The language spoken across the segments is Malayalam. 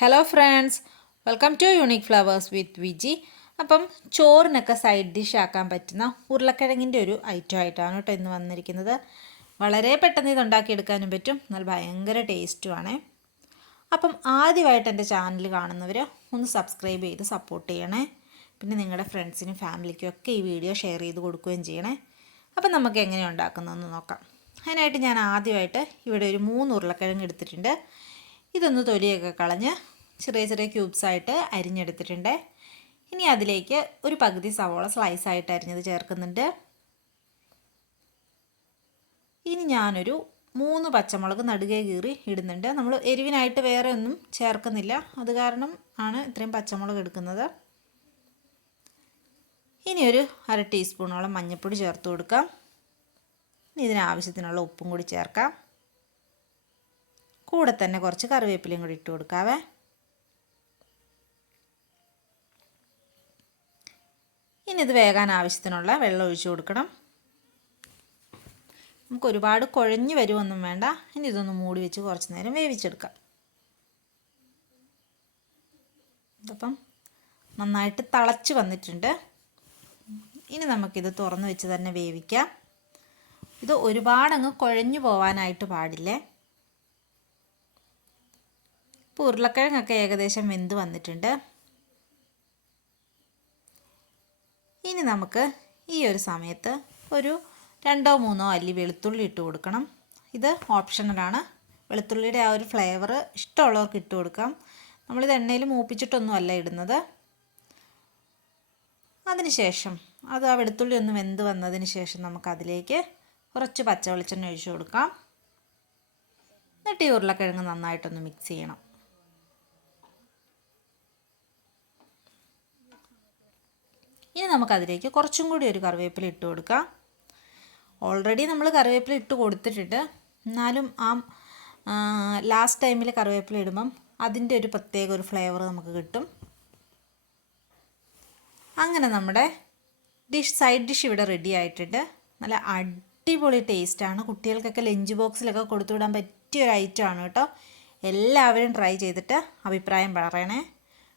Hello friends, welcome to unique flowers with Viji. അപ്പം ചോറിനൊക്കെ സൈഡ് ഡിഷ് ആക്കാൻ പറ്റുന്ന ഉരുളക്കിഴങ്ങിൻ്റെ ഒരു ഐറ്റം ആയിട്ടാണ് കേട്ടോ ഇന്ന് വന്നിരിക്കുന്നത്. വളരെ പെട്ടെന്ന് ഇത് ഉണ്ടാക്കിയെടുക്കാനും പറ്റും, എന്നാൽ ഭയങ്കര ടേസ്റ്റുമാണേ. അപ്പം ആദ്യമായിട്ട് എൻ്റെ ചാനൽ കാണുന്നവർ ഒന്ന് സബ്സ്ക്രൈബ് ചെയ്ത് സപ്പോർട്ട് ചെയ്യണേ. പിന്നെ നിങ്ങളുടെ ഫ്രണ്ട്സിനും ഫാമിലിക്കും ഒക്കെ ഈ വീഡിയോ ഷെയർ ചെയ്ത് കൊടുക്കുകയും ചെയ്യണേ. അപ്പം നമുക്ക് എങ്ങനെയാണ് ഉണ്ടാക്കുന്നതെന്ന് നോക്കാം. അതിനായിട്ട് ഞാൻ ആദ്യമായിട്ട് ഇവിടെ ഒരു 3 ഉരുളക്കിഴങ്ങ് എടുത്തിട്ടുണ്ട്. ഇതൊന്ന് തൊലിയൊക്കെ കളഞ്ഞ് ചെറിയ ചെറിയ ക്യൂബ്സായിട്ട് അരിഞ്ഞെടുത്തിട്ടുണ്ട്. ഇനി അതിലേക്ക് ഒരു പകുതി സവോള സ്ലൈസായിട്ട് അരിഞ്ഞത് ചേർക്കുന്നുണ്ട്. ഇനി ഞാനൊരു 3 പച്ചമുളക് നടുകെ കീറി ഇടുന്നുണ്ട്. നമ്മൾ എരിവിനായിട്ട് വേറെ ഒന്നും ചേർക്കുന്നില്ല, അത് കാരണം ആണ് ഇത്രയും പച്ചമുളക് എടുക്കുന്നത്. ഇനി ഒരു 1/2 ടീസ്പൂണോളം മഞ്ഞൾപ്പൊടി ചേർത്ത് കൊടുക്കാം. ഇനി ഇതിനാവശ്യത്തിനുള്ള ഉപ്പും കൂടി ചേർക്കാം. കൂടെ തന്നെ കുറച്ച് കറിവേപ്പിലയും കൂടി ഇട്ട് കൊടുക്കാവേ. ഇനി ഇത് വേകാൻ ആവശ്യത്തിനുള്ള വെള്ളം ഒഴിച്ചു കൊടുക്കണം. നമുക്ക് ഒരുപാട് കുഴഞ്ഞു വരുമൊന്നും വേണ്ട. ഇനി ഇതൊന്ന് മൂടി വെച്ച് കുറച്ച് നേരം വേവിച്ചെടുക്കാം. ഇതപ്പം നന്നായിട്ട് തിളച്ച് വന്നിട്ടുണ്ട്. ഇനി നമുക്കിത് തുറന്ന് വെച്ച് തന്നെ വേവിക്കാം. ഇത് ഒരുപാടങ്ങ് കുഴഞ്ഞു പോവാനായിട്ട് പാടില്ലേ. ഇപ്പോൾ ഉരുളക്കിഴങ്ങൊക്കെ ഏകദേശം വെന്ത് വന്നിട്ടുണ്ട്. ഇനി നമുക്ക് ഈ ഒരു സമയത്ത് ഒരു 2-3 അല്ലി വെളുത്തുള്ളി ഇട്ട് കൊടുക്കണം. ഇത് ഓപ്ഷണലാണ്. വെളുത്തുള്ളിയുടെ ആ ഒരു ഫ്ലേവർ ഇഷ്ടമുള്ളവർക്ക് ഇട്ട് കൊടുക്കാം. നമ്മളിത് എണ്ണയിൽ മൂപ്പിച്ചിട്ടൊന്നും അല്ല ഇടുന്നത്. അതിനുശേഷം അത് ആ വെളുത്തുള്ളി ഒന്ന് വെന്ത് വന്നതിന് ശേഷം നമുക്കതിലേക്ക് കുറച്ച് പച്ച വെളിച്ചെണ്ണ ഒഴിച്ചു കൊടുക്കാം. എന്നിട്ട് ഈ ഉരുളക്കിഴങ്ങ് നന്നായിട്ടൊന്ന് മിക്സ് ചെയ്യണം. ഇനി നമുക്കതിലേക്ക് കുറച്ചും കൂടി ഒരു കറിവേപ്പില ഇട്ട് കൊടുക്കാം. ഓൾറെഡി നമ്മൾ കറിവേപ്പില ഇട്ട് കൊടുത്തിട്ടുണ്ട്, എന്നാലും ലാസ്റ്റ് ടൈമിൽ കറിവേപ്പില ഇടുമ്പം അതിൻ്റെ ഒരു പ്രത്യേക ഒരു ഫ്ലേവർ നമുക്ക് കിട്ടും. അങ്ങനെ നമ്മുടെ സൈഡ് ഡിഷ് ഇവിടെ റെഡി ആയിട്ടുണ്ട്. നല്ല അടിപൊളി ടേസ്റ്റാണ്. കുട്ടികൾക്കൊക്കെ ലഞ്ച് ബോക്സിലൊക്കെ കൊടുത്തുവിടാൻ പറ്റിയൊരു ഐറ്റമാണ് കേട്ടോ. എല്ലാവരും ട്രൈ ചെയ്തിട്ട് അഭിപ്രായം പറയണേ.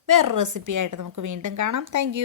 വേറൊരു റെസിപ്പിയായിട്ട് നമുക്ക് വീണ്ടും കാണാം. താങ്ക്